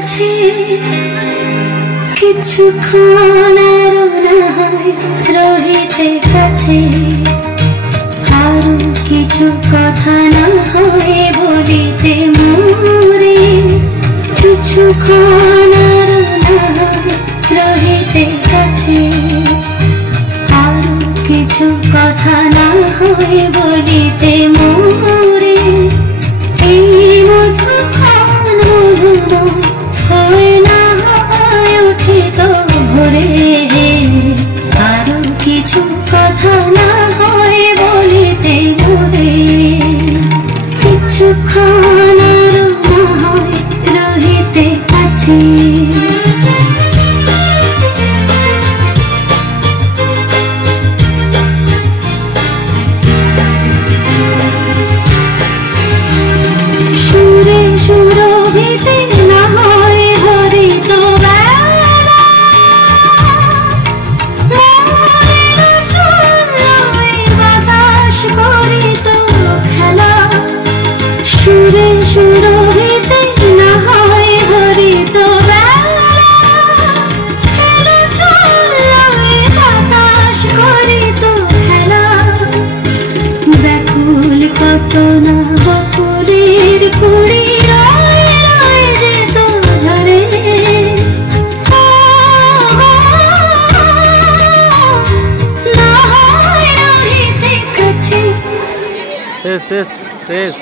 কাছে কিছুক্ষণ আরো না হয় রহিতে কাছে, আরো কিছু কথা না হয় বলিতে মোরে। কিছুক্ষণ আরো না হয় রহিতে কাছে, আরো কিছু কথা না হয় বলিতে মোরে। এই মধুক্ষণ মধুময় হয় না হয় উঠিত ভোরে, আরো কিছু কথা না হয় বলিতে মোরে। কিছুক্ষণ আরো না হয় রহিতে কাছে। সুরভিতে না হয় হরিত বেলা, মনের চুলোয় বাতাস করিত খেলা। সুরে সুরভিতে না হয় হরিত বেলা, মনের চুলোয় বাতাস করিত খেলা। ব্যাকুল কত না বকুলের কুড়ি রয়ে রয়ে যেত ঝরে, না হয় রহিতে কাছে। শেষ শেষ শেষ।